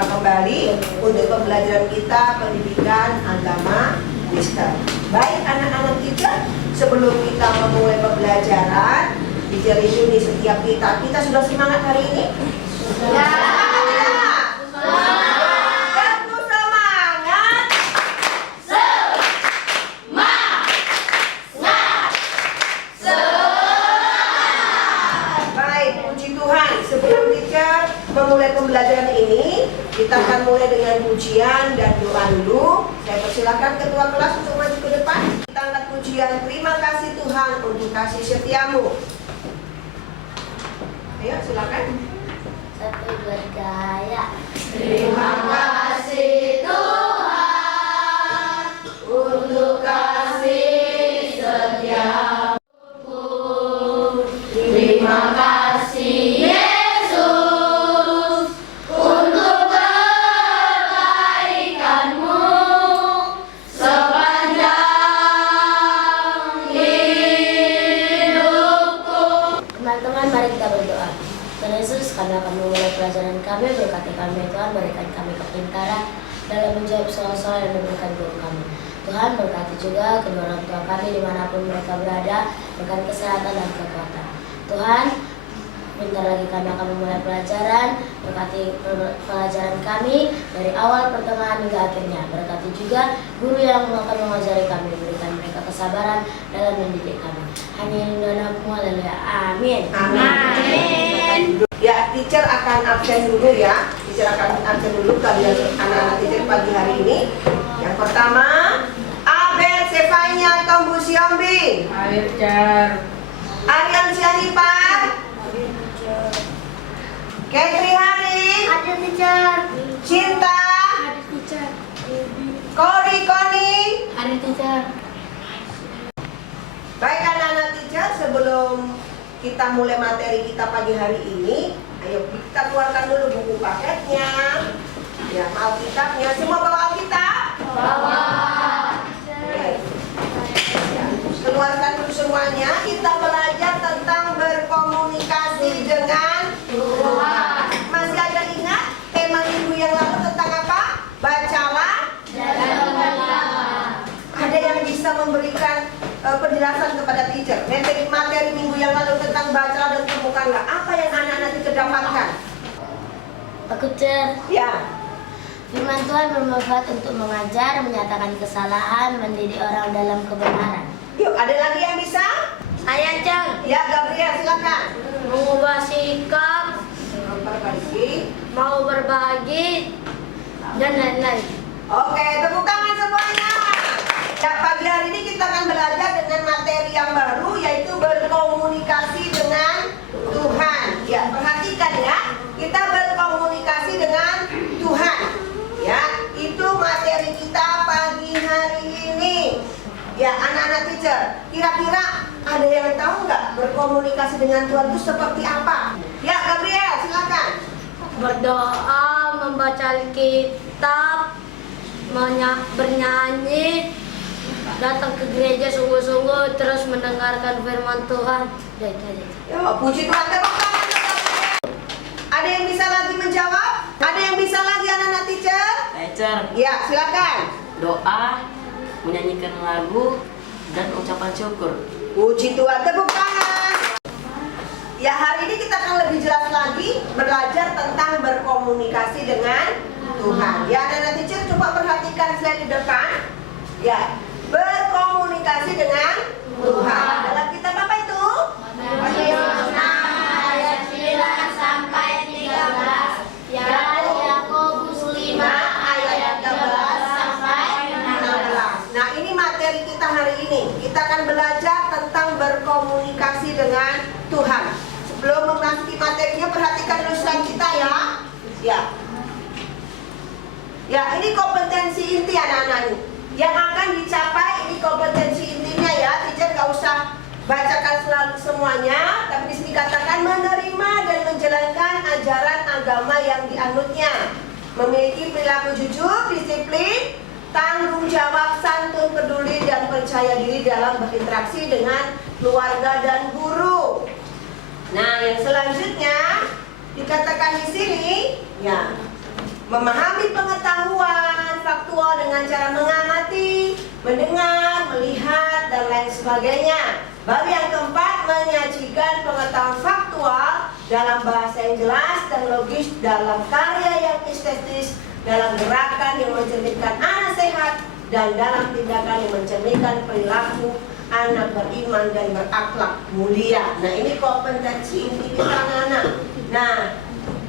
berjumpa kembali untuk pembelajaran kita pendidikan agama Kristen. Baik anak-anak kita, sebelum kita memulai pembelajaran, teacher Yuni setiap kita sudah semangat hari ini? Sudah. Memulai pembelajaran ini, kita akan mulai dengan pujian dan doa dulu. Saya persilakan ketua kelas untuk maju ke depan. Kita angkat pujian, terima kasih Tuhan untuk kasih setiamu. Ayo silakan. Satu berdaya. Terima kasih Tuhan untuk kasih setiamu. Terima kasih kami akan memulai pelajaran kami, berkati kami Tuhan, berikan kami kepintaran dalam menjawab soal-soal yang diberikan guru kami. Tuhan berkati juga kedua orang tua kami dimanapun mereka berada, berikan kesehatan dan kekuatan. Tuhan, bentar lagi kami akan memulai pelajaran, berkati pelajaran kami dari awal pertengahan hingga akhirnya. Berkati juga guru yang akan mengajari kami, berikan mereka kesabaran dalam mendidik kami. Hanya ini dan aku, haleluya, amin. Amin. Ya, teacher akan absen dulu ya. Teacher akan absen dulu kalian anak-anak teacher pagi hari ini. Yang pertama, Abel Sefanya Tombu Siombi. Hadir, teacher. Aryan Sianipar. Ketri Hari. Hadir, teacher. Cinta. Hadir, teacher. Kori Koni. Hadir, teacher. Baik anak-anak teacher, sebelum kita mulai materi kita pagi hari ini, ayo kita keluarkan dulu buku paketnya, ya, Alkitabnya. Semua bawa Alkitab? Bawa. Oke. Ya, keluarkan dulu semuanya. Kita belajar tentang berkomunikasi dengan Tuhan. Masih ada ingat tema minggu yang lalu tentang apa? Bacalah. Ada yang bisa memberikan penjelasan kepada teacher. Materi minggu yang lalu tentang baca dan temukanlah. Apa yang anak-anak teacher dapatkan? Aku, teacher. Ya. Firman Tuhan bermanfaat untuk mengajar, menyatakan kesalahan, mendidik orang dalam kebenaran. Yuk, ada lagi yang bisa? Saya, Cang. Ya, Gabriel, silakan. Mengubah sikap, Memperbaiki. mau berbagi, dan lain-lain. Oke, tepuk tangan semuanya. Ya, pagi hari ini kita akan belajar dengan materi yang baru, yaitu berkomunikasi dengan Tuhan. Ya, perhatikan ya, kita berkomunikasi dengan Tuhan. Ya, itu materi kita pagi hari ini. Ya, anak-anak teacher, kira-kira ada yang tahu nggak berkomunikasi dengan Tuhan itu seperti apa? Ya, Gabriel, silakan. Berdoa, membaca Alkitab, bernyanyi, datang ke gereja sungguh-sungguh, terus mendengarkan firman Tuhan. Ya, puji Tuhan, tepuk tangan. Ada yang bisa lagi menjawab? Ada yang bisa lagi anak-anak teacher? Teacher, Ya, silakan. doa, menyanyikan lagu, dan ucapan syukur. Puji Tuhan, tepuk tangan. Ya, hari ini kita akan lebih jelas lagi belajar tentang berkomunikasi dengan Tuhan. Ya, anak-anak teacher, coba perhatikan slide di depan. Ya, berkomunikasi dengan Tuhan. Dalam kitab apa itu? Matius 6 ayat 9 sampai 13. Yakobus 5 ayat 13 sampai 16. Nah, ini materi kita hari ini. Kita akan belajar tentang berkomunikasi dengan Tuhan. Sebelum memasuki materinya, perhatikan dulu slide kita ya. Ya. Ya, ini kompetensi inti anak-anak ini. Yang akan dicapai, ini kompetensi intinya ya. Teacher gak usah bacakan selalu semuanya, tapi di sini katakan menerima dan menjalankan ajaran agama yang dianutnya, memiliki perilaku jujur, disiplin, tanggung jawab, santun, peduli, dan percaya diri dalam berinteraksi dengan keluarga dan guru. Nah, yang selanjutnya dikatakan di sini, ya, memahami pengetahuan faktual dengan cara mengamati, mendengar, melihat, dan lain sebagainya. Baru yang keempat, menyajikan pengetahuan faktual dalam bahasa yang jelas dan logis, dalam karya yang estetis, dalam gerakan yang mencerminkan anak sehat, dan dalam tindakan yang mencerminkan perilaku anak beriman dan berakhlak mulia. Nah, ini kompetensi inti kita anak-anak. Nah,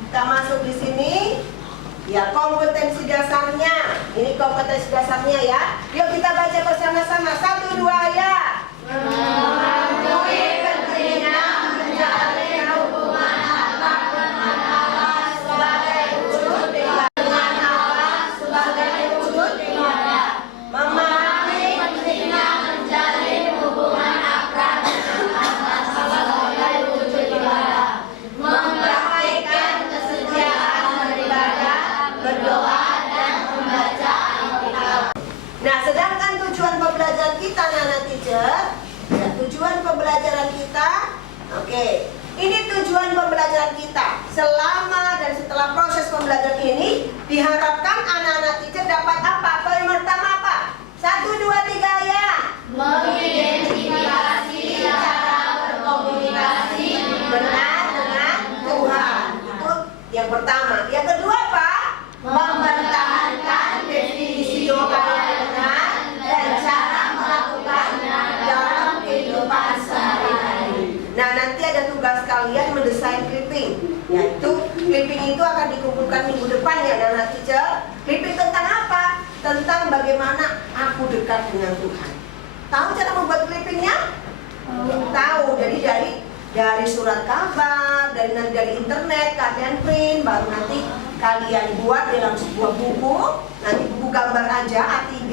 kita masuk di sini. Ya, kompetensi dasarnya. Ini kompetensi dasarnya ya. Yuk kita baca bersama-sama. 1, 2 ya. Mematuhi pentingnya menjalin hubungan akrab dengan Allah sebagai wujud dengan Allah sebagai wujud ibadah. Memahami pentingnya menjalin hubungan akrab dengan Allah sebagai wujud ibadah. Mempraktikkan kesetiaan beribadah, berdoa dan membaca Alkitab. Nah, sedangkan tujuan pembelajaran kita, anak-anak teacher, ya, tujuan pembelajaran kita, oke. Ini tujuan pembelajaran kita. Selama dan setelah proses pembelajaran ini, diharapkan anak-anak teacher dapat apa? Poin pertama apa? 1, 2, 3 ya. Mengidentifikasi cara berkomunikasi Benar dengan Tuhan. Itu yang pertama. Yang kedua apa? Mempertahankan definisi doa yang benar dan cara melakukannya dalam kehidupan sehari-hari. Nah, nanti ada tugas kalian mendesain clipping. Yaitu clipping itu akan dikumpulkan minggu depan ya, anak teacher. Clipping tentang apa? Tentang bagaimana aku dekat dengan Tuhan. Tahu cara membuat clippingnya? Tahu. Jadi dari surat kabar, dari internet, kalian print, baru nanti kalian buat dalam sebuah buku, nanti buku gambar aja A3.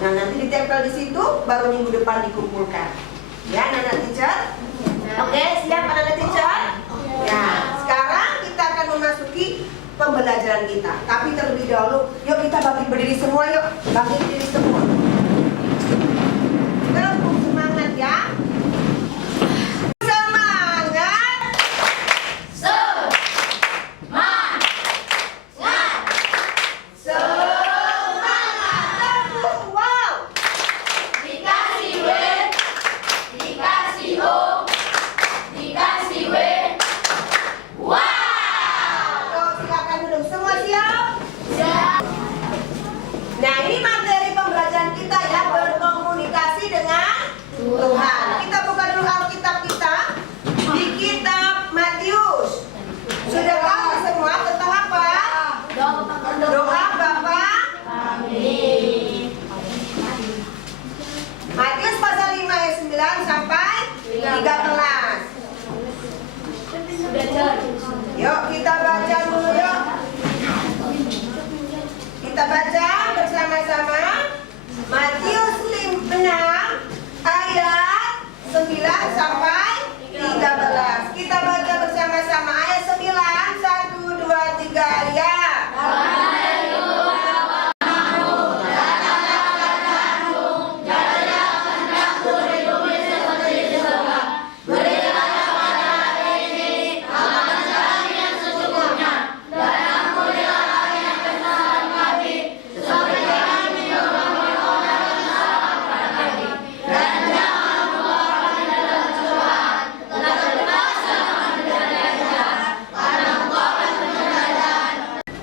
Nah, nanti ditempel di situ, baru minggu depan dikumpulkan. Ya, anak teacher. Oke, siap anak teacher? Ya, sekarang kita akan memasuki pembelajaran kita. Tapi terlebih dahulu, yuk kita bagi berdiri semua yuk, bagi berdiri semua. Tepuk semangat ya. Nah, ini materi pembelajaran kita ya, berkomunikasi dengan Tuhan. Kita buka dulu Alkitab kita di kitab Matius. Sudah tahu semua tentang apa? Doa Bapa. Amin. Matius pasal 5 ayat 9 sampai 13. Yuk kita baca dulu yuk. Kita baca bersama-sama Matius 6 ayat 9 sampai 13. Kita baca bersama-sama ayat 9, 1, 2, 3 ya.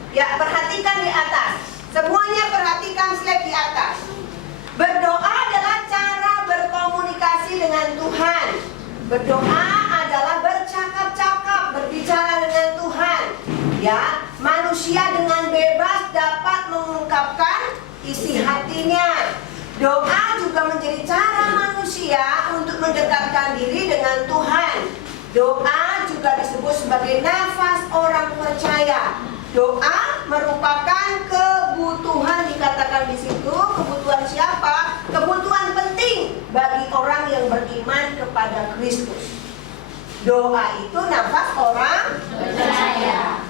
Ya, perhatikan di atas. Semuanya perhatikan slide di atas. Berdoa adalah cara berkomunikasi dengan Tuhan. Berdoa adalah bercakap-cakap, berbicara dengan Tuhan. Ya, manusia dengan bebas dapat mengungkapkan isi hatinya. Doa juga menjadi cara manusia untuk mendekatkan diri dengan Tuhan. Doa juga disebut sebagai nafas orang percaya. Doa merupakan kebutuhan, dikatakan di situ, kebutuhan siapa? Kebutuhan penting bagi orang yang beriman kepada Kristus. Doa itu nafas orang percaya.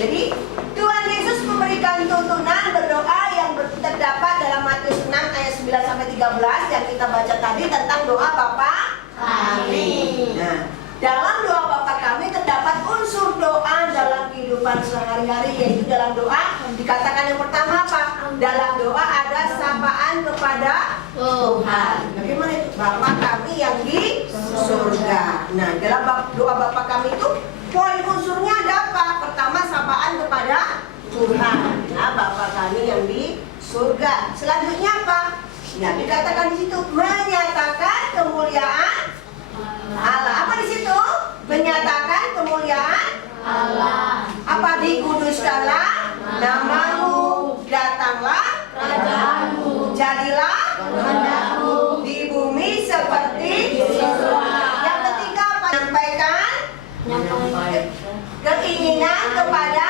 Jadi Tuhan Yesus memberikan tuntunan berdoa yang terdapat dalam Matius 6 ayat 9 sampai 13 yang kita baca tadi tentang doa Bapa. Amin. Nah, dalam doa Bapa kami terdapat unsur doa dalam kehidupan sehari-hari, yaitu Dikatakan yang pertama apa? Dalam doa ada sapaan kepada Tuhan. Bagaimana itu? Bapa kami yang di surga. Nah, dalam doa Bapa kami itu poin unsurnya ada apa? Pertama sapaan kepada Tuhan. Nah, Bapa kami yang di surga. Selanjutnya apa? Ya, dikatakan di situ menyatakan kemuliaan Allah. Apa di situ? Menyatakan kemuliaan Allah. apa? Dikuduskanlah namamu, datanglah Kerajaanmu. jadilah Kehendakmu. di bumi seperti Di surga. Yang ketiga apa? Menyampaikan keinginan kepada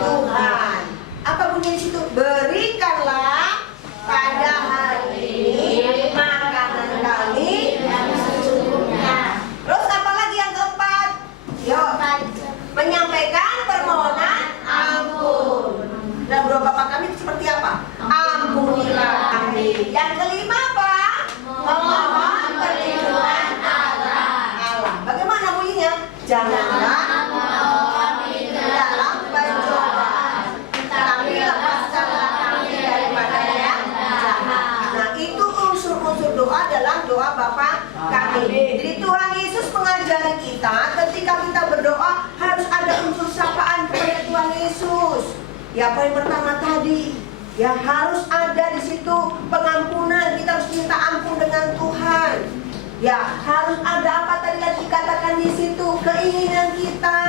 Tuhan. Apa bunyi di situ? Berikanlah pada hari ini makanan kami. Yang secukupnya. Terus apa lagi yang keempat? Yuk, menyampaikan permohonan ampun. Dalam doa Bapa kami seperti apa? Ampunilah kami. Yang kelima apa? Memohon perlindungan Allah. Bagaimana bunyinya? Janganlah kami dalam pencobaan, tetapi lepaskanlah kami daripada yang jahat. Nah, itu unsur-unsur doa dalam doa Bapa kami. Jadi Tuhan Yesus mengajari kita ketika kita berdoa harus ada unsur sapaan kepada Tuhan Yesus. Ya, poin pertama tadi, ya harus ada di situ pengampunan. Kita harus minta ampun dengan Tuhan. Ya, harus ada apa tadi yang dikatakan di situ? Keinginan kita.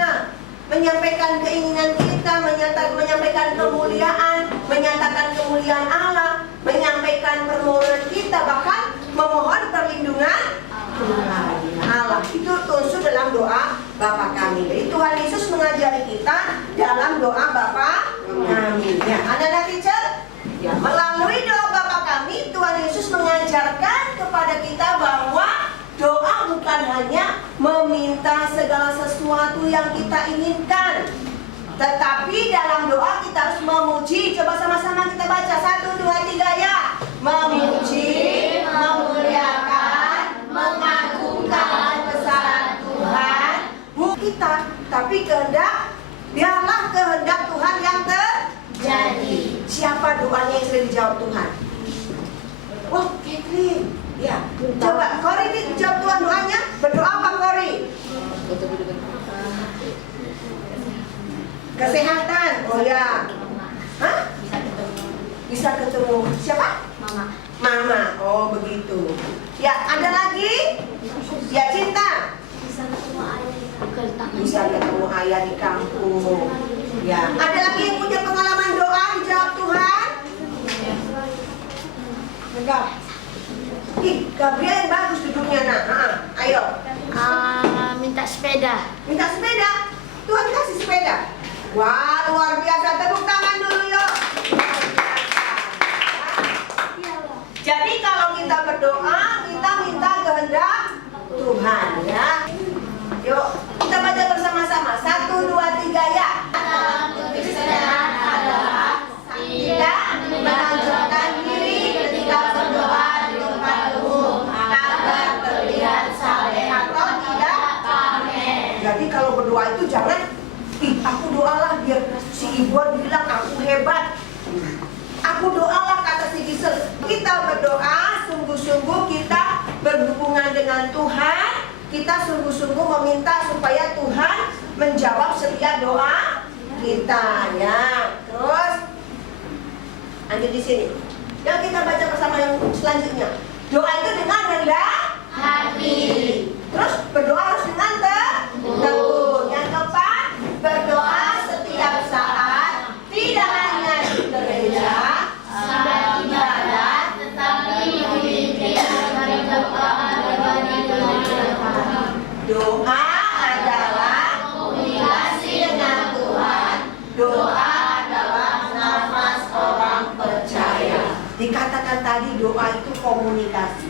Menyampaikan keinginan kita, menyampaikan kemuliaan, menyatakan kemuliaan Allah, menyampaikan permohonan kita, bahkan memohon perlindungan Tuhan Allah. Itu unsur dalam doa Bapa kami. Jadi Tuhan Yesus mengajari kita dalam doa Bapa kami. Ya, anak-anak teacher, ya, melalui doa Bapa kami, Tuhan Yesus mengajarkan kepada kita bahwa doa bukan hanya meminta segala sesuatu yang kita inginkan, tetapi dalam doa kita harus memuji. Coba sama-sama kita baca 1, 2, 3 ya. Memuji, memuliakan, mengagungkan besaran Tuhan. Bukan kita, tapi biarlah kehendak Tuhan yang terjadi. Siapa doanya yang sudah dijawab Tuhan? Wah, Catherine. Ya, coba Kori dijawab Tuhan doanya. Berdoa apa Kori? Kesehatan. Oh ya. Hah? Bisa ketemu siapa? Mama. Oh begitu. Ya, ada lagi? Ya, Cinta. Bisa ketemu ayah di kampung. Ya. Ada lagi yang punya pengalaman doa dijawab Tuhan? Enggak. Ih, Gabriel yang bagus duduknya nak. Ayo. Minta sepeda. Minta sepeda. Tuhan kasih sepeda. Wah, luar biasa. Tepuk tangan dulu yuk. Jadi kalau kita berdoa, kita minta kehendak Tuhan ya. Yuk, kita baca bersama-sama. 1, 2, 3 ya. Kekristenan adalah Tidak menonjolkan diri ketika berdoa di tempat umum agar terlihat saleh atau tidak pamer. Jadi kalau berdoa itu jangan, aku doalah biar si Ibu bilang aku hebat. Aku doalah kata si Gisel. Kita berdoa sungguh-sungguh, kita berhubungan dengan Tuhan. Kita sungguh-sungguh meminta supaya Tuhan menjawab setiap doa kita ya. Terus lanjut di sini. Yang kita baca bersama yang selanjutnya. Doa itu dengan rendah Hati. Terus berdoa harus dengan tekun. Yang keempat, berdoa setiap saat, tidak hanya di gereja, Saat ibadah, tetapi memiliki keberdoaan pribadi dengan Tuhan. doa adalah Komunikasi dengan Tuhan. doa adalah nafas orang percaya. Dikatakan tadi doa itu komunikasi.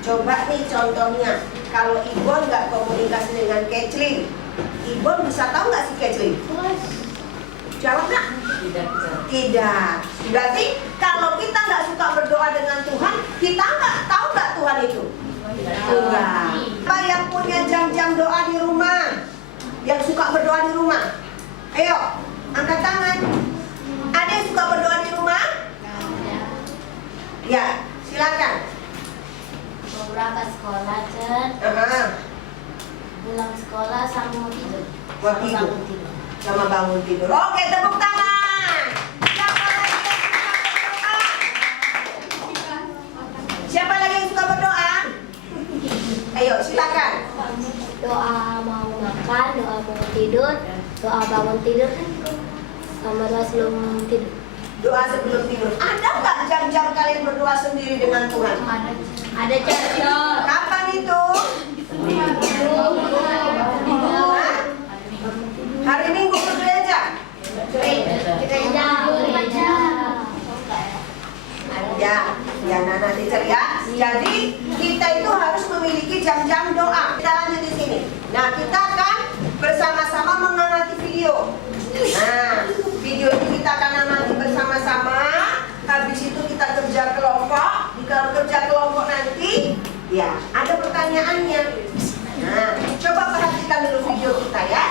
Coba nih contohnya, kalau Ibon nggak komunikasi dengan Keclin, Ibon bisa tahu nggak si Keclin? Jawab nggak? Tidak. Berarti kalau kita nggak suka berdoa dengan Tuhan, kita nggak tahu nggak Tuhan itu? Enggak. Apa yang punya jam-jam doa di rumah? Yang suka berdoa di rumah? Ayo, angkat tangan. tidur. Oke, tepuk tangan. Siapa lagi yang suka berdoa? Ayo, silakan. Doa mau makan, doa mau tidur, doa bangun tidur, sama doa sebelum tidur. Doa sebelum tidur. Ada nggak jam-jam kalian berdoa sendiri dengan Tuhan? Ada cara. Kapan itu? Hah? Hari Minggu bergereja? Ya, Nana teacher ya. Jadi kita itu harus memiliki jam-jam doa. Kita lanjut di sini. Nah, kita akan bersama-sama mengamati video. Nah, video ini kita akan amati bersama-sama. Habis itu kita kerja kelompok. Di dalam kerja kelompok nanti, ya ada pertanyaannya. Nah, coba perhatikan dulu video kita ya.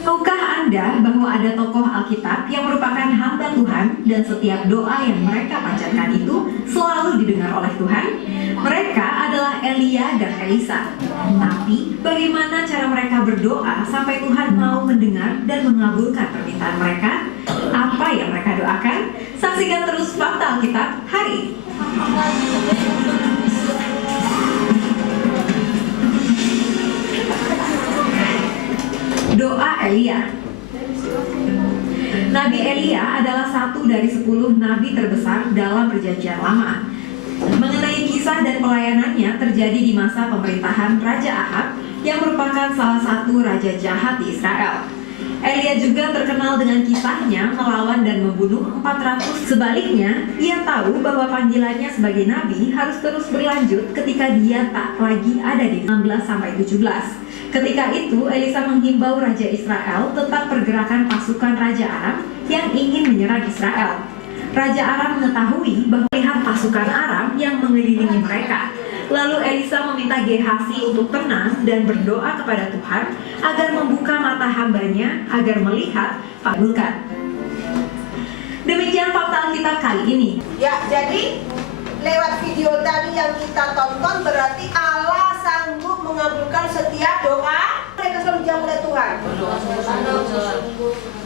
Tahukah Anda bahwa ada tokoh Alkitab yang merupakan hamba Tuhan dan setiap doa yang mereka panjatkan itu selalu didengar oleh Tuhan? Mereka adalah Elia dan Elisa. Tapi bagaimana cara mereka berdoa sampai Tuhan mau mendengar dan mengabulkan permintaan mereka? Apa yang mereka doakan? Saksikan terus Fakta Alkitab hari ini. Doa Elia. Nabi Elia adalah satu dari 10 nabi terbesar dalam Perjanjian Lama. Mengenai kisah dan pelayanannya terjadi di masa pemerintahan Raja Ahab yang merupakan salah satu raja jahat di Israel. Elia juga terkenal dengan kisahnya melawan dan membunuh 400. Sebaliknya, ia tahu bahwa panggilannya sebagai nabi harus terus berlanjut ketika dia tak lagi ada di 16-17. Ketika itu, Elisa menghimbau Raja Israel tentang pergerakan pasukan Raja Aram yang ingin menyerang Israel. Raja Aram mengetahui bahwa melihat pasukan Aram yang mengelilingi mereka. Lalu Elisa meminta Gehazi untuk tenang dan berdoa kepada Tuhan agar membuka mata hambanya agar melihat pakbulkan. Demikian Fakta Alkitab kali ini. Ya, jadi lewat video tadi yang kita tonton berarti Allah sanggup mengabulkan setiap doa. Mereka selalu dijawab oleh Tuhan.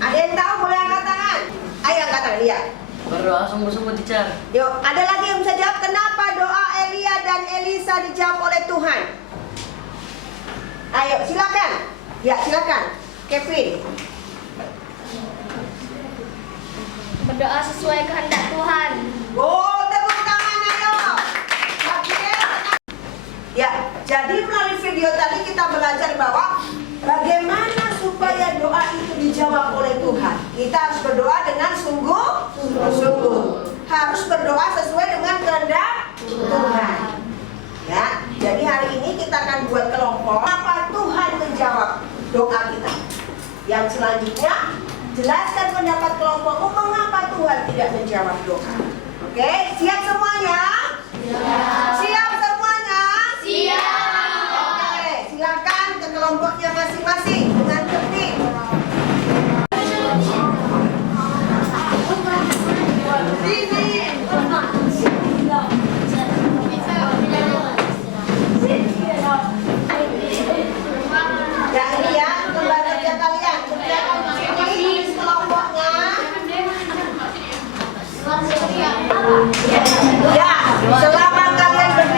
Ada yang tahu? Boleh angkat tangan. Ayo angkat tangan, lihat. Berdoa sungguh-sungguh teacher. Yuk, ada lagi yang bisa jawab kenapa doa Elia dan Elisa dijawab oleh Tuhan? Ayo, silakan. Ya, silakan. Kevin. Berdoa sesuai kehendak Tuhan. Oh, tepuk tangan ayo. Oke. Ya, jadi melalui video tadi kita belajar bahwa bagaimana supaya doa itu dijawab oleh Tuhan. Kita harus berdoa dengan sungguh-sungguh. Harus berdoa sesuai dengan kehendak Tuhan. Ya, jadi hari ini kita akan buat kelompok apa Tuhan menjawab doa kita. Yang selanjutnya, jelaskan pendapat kelompokmu mengapa Tuhan tidak menjawab doa. Oke, siap semuanya? Siap semuanya? Siap. Oke, silakan ke kelompoknya masing-masing dengan tertib. Ya ini ya, tempat kerja kalian. Kerjakan di sini kelompoknya. Ya, selama kalian berdua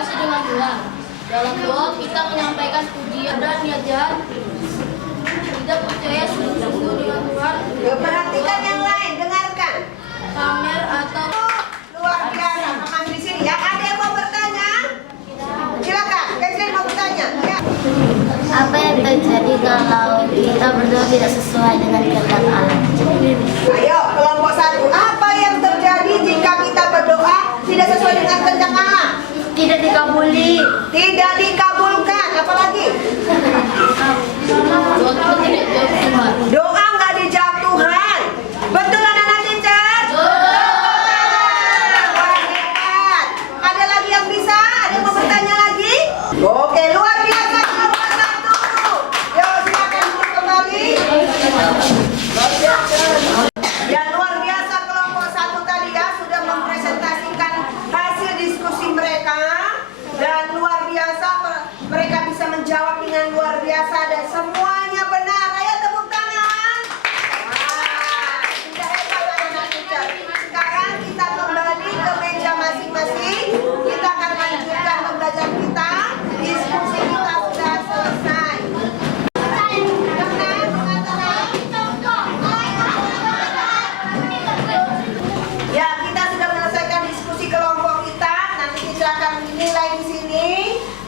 komunikasi dengan Tuhan. Dalam doa kita menyampaikan pujian dan niat jahat. Tidak percaya sungguh-sungguh dengan Tuhan. Perhatikan yang lain, dengarkan. Pamer atau Luar biasa, Mama di sini ya. Ada yang mau bertanya? Silakan, Catherine mau bertanya. Ya. Apa yang terjadi kalau kita berdoa tidak sesuai dengan kehendak Allah? Ayo, kelompok 1. Apa yang terjadi jika kita berdoa tidak sesuai dengan kehendak Allah? Tidak dikabuli. Tidak dikabulkan, apalagi? doa kita tidak jawab Tuhan. Doa nggak dijawab Tuhan. Betul anak-anak teacher? Wah, hebat. Ada lagi yang bisa? Ada yang mau bertanya lagi? Oke, luar biasa kelompok 1. Yuk, silakan duduk kembali. Ya, luar biasa kelompok 1 tadi ya sudah mempresentasikan hasil diskusi mereka dan luar biasa mereka bisa menjawab dengan luar biasa dan semuanya benar. Ayo tepuk tangan. Wah, sudah hebat anak-anak teacher. Sekarang kita kembali ke meja masing-masing. Kita akan lanjutkan pembelajaran kita. Diskusi kita sudah selesai. Ya, kita sudah menyelesaikan diskusi kelompok kita. Nanti kita akan menilai di sini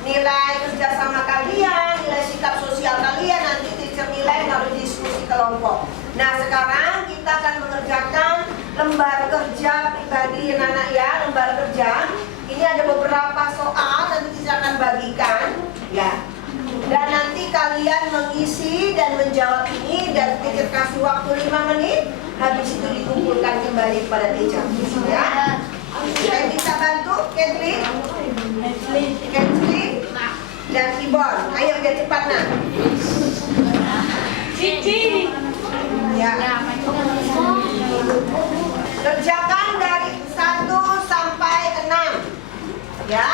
nilai kerjasama kalian, nilai sikap sosial kalian. Nanti teacher nilai melalui diskusi kelompok. Nah, sekarang kita akan mengerjakan lembar kerja pribadi anak-anak ya, lembar kerja. Ini ada beberapa soal nanti teacher akan bagikan ya. Dan nanti kalian mengisi dan menjawab ini dan teacher kasih waktu 5 menit. Habis itu dikumpulkan kembali kepada teacher. Ya. Saya bisa bantu, Catherine, dan Ibon. Ayo biar cepat nak. Ya. Kerjakan dari 1 sampai 6. Ya.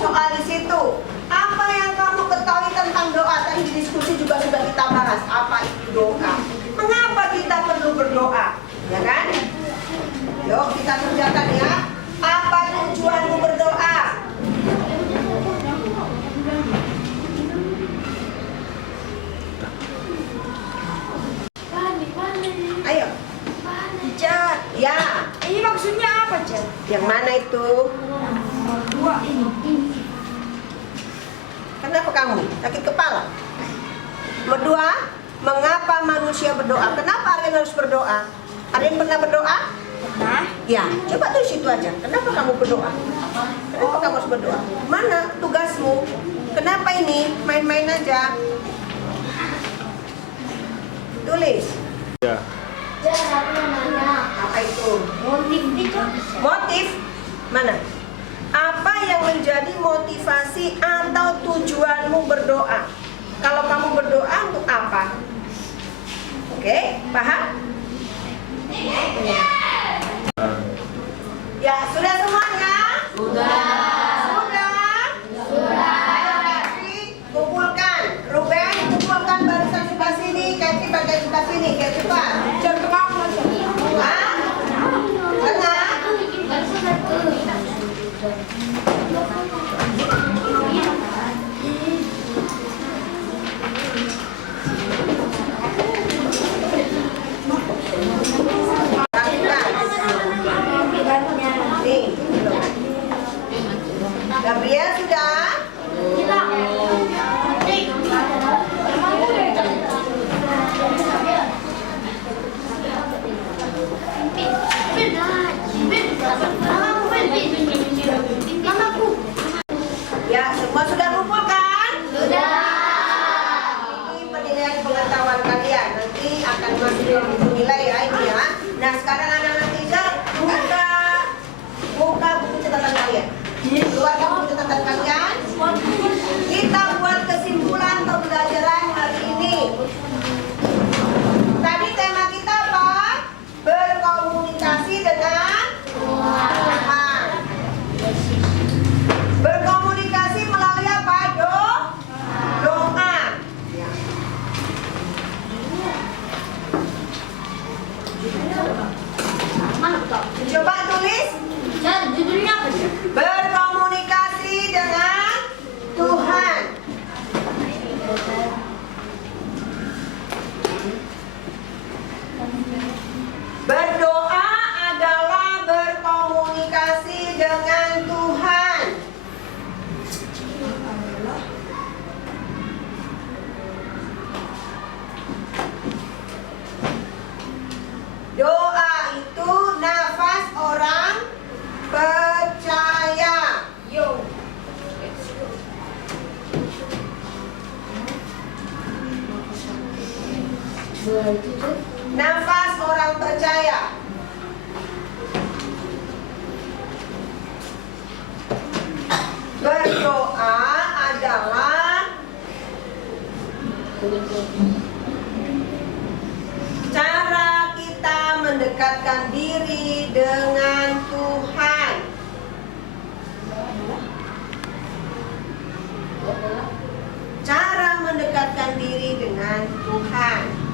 Soal di situ. Apa yang kamu ketahui tentang doa? Tadi di diskusi juga sudah kita bahas. Apa itu doa? Mengapa kita perlu berdoa? Ya kan? Yuk kita kerjakan ya. Apa tujuanmu berdoa? Ayo. Teacher, Ya. ini maksudnya apa, Cek? Yang mana itu? Dua ini. Kenapa kamu sakit kepala? Nomor 2, mengapa manusia berdoa? Kenapa Aryan harus berdoa? Aryan pernah berdoa? Nah, Ya, coba tulis situ aja. Kenapa kamu berdoa? Kenapa kamu harus berdoa? Mana tugasmu? Kenapa ini? Main-main aja. Tulis. Jangan aku mau nanya. Apa itu? Motif itu. Motif? Mana? Apa yang menjadi motivasi atau tujuanmu berdoa? Kalau kamu berdoa untuk apa? Oke, paham? Ya, sudah semuanya? Sudah. Ayo Katri, kumpulkan. Ruben, kumpulkan barisan sebelah sini. Katri bagian sebelah sini. Katri cepat. Jangan kemana? Hah? Tengah. Nih, belum. 27. Nafas orang percaya. Berdoa adalah cara kita mendekatkan diri dengan Tuhan. Cara mendekatkan diri dengan Tuhan.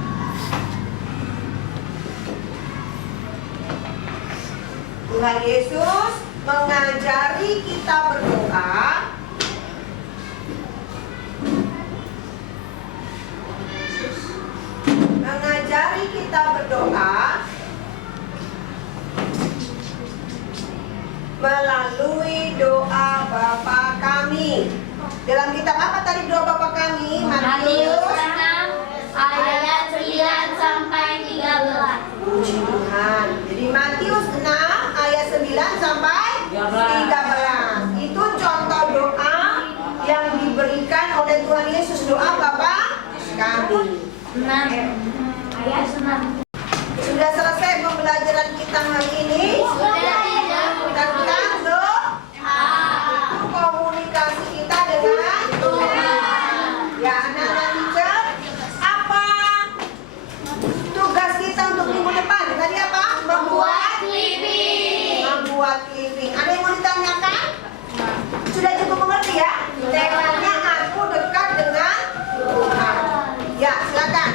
Tuhan Yesus mengajari kita berdoa melalui doa Bapa kami. Dalam kitab apa tadi doa Bapa kami? Matius 6 ayat 9 sampai 13. Puji Tuhan. Jadi Matius 6 ayat 9 sampai 13. Itu contoh doa yang diberikan oleh Tuhan Yesus, doa Bapa kami. 6 ayat 6. Sudah selesai pembelajaran kita hari ini tentang doa. Itu komunikasi kita dengan Tuhan. Ya, anak-anak teacher, apa tugas kita untuk minggu depan? Tadi apa? Membuat clipping. Membuat clipping. Ada yang mau ditanyakan? Sudah cukup mengerti ya? Temanya aku dekat dengan Tuhan. Ya, silakan.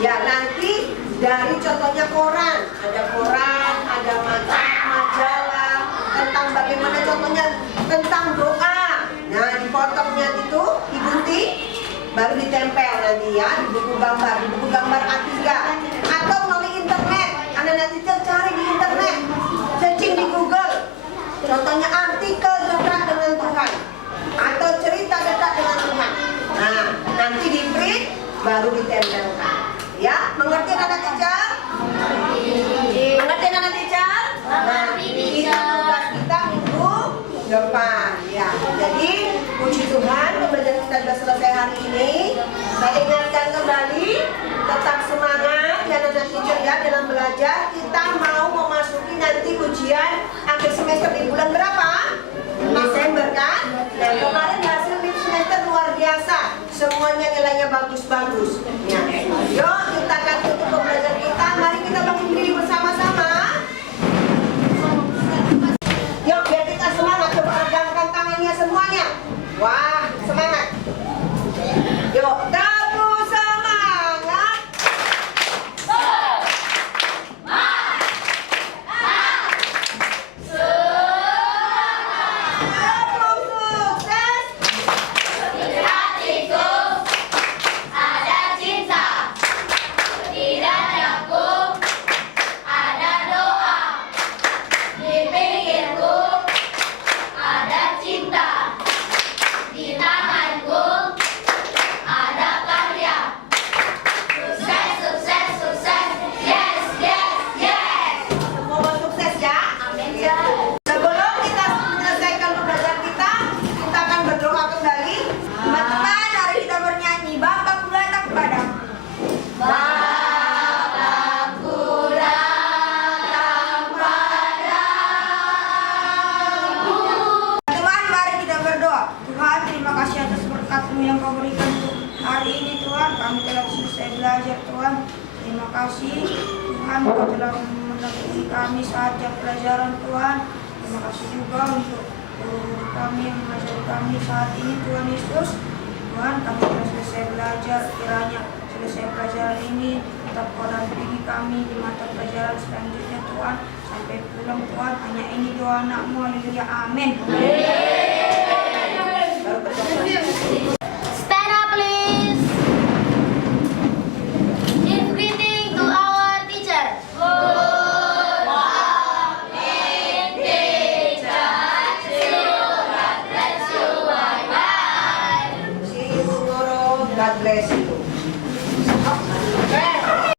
Ya, nanti dari contohnya koran, ada koran, ada majalah tentang bagaimana contohnya tentang doa. Nah, dipotongnya itu digunting, baru ditempel nanti ya di buku gambar A3 atau melalui internet. Anda nanti cari di internet, searching di Google. Contohnya artikel dekat dengan Tuhan atau cerita dekat dengan Tuhan. Nah, nanti di print baru ditempelkan. Ya, mengerti anak teacher? Mengerti anak teacher? Nah, itu tugas kita minggu depan. Ya, jadi puji Tuhan pembelajaran kita sudah selesai hari ini. Saya ingatkan kembali, tetap semangat ya anak teacher ya dalam belajar. Kita mau memasuki nanti ujian akhir semester di bulan berapa? Desember kan? Nah, kemarin hasil mid semester luar biasa. Semuanya nilainya bagus-bagus. Ya. Yuk, kita akan tutup pembelajaran kita. Mari kita bangun diri bersama-sama. Yuk, biar kita semangat. Coba regangkan tangannya semuanya. Wah, semangat. Yuk, teguh semangat. Semoga sukses ya. Sebelum kita menyelesaikan pembelajaran kita akan berdoa kembali. Teman-teman, hari kita bernyanyi Bapakku datang kepadamu. Bapakku datang padamu. Teman, mari kita berdoa. Tuhan, terima kasih atas berkat-Mu yang Kau berikan untuk hari ini Tuhan. Kami telah selesai belajar Tuhan. Terima kasih Tuhan, Kau telah meneguhi kami saat jam pelajaran Tuhan. Terima kasih juga untuk guru kami yang mengajari kami saat ini Tuhan Yesus. Tuhan, kami telah selesai belajar, kiranya selesai pelajaran ini tetap Kau dampingi kami di mata pelajaran selanjutnya Tuhan. Sampai pulang Tuhan, hanya ini doa anak-Mu, haleluya, amin. Stand up please. Give greeting to our teacher. Good morning teacher. See you. God bless you. Bye bye. See you tomorrow. God bless you.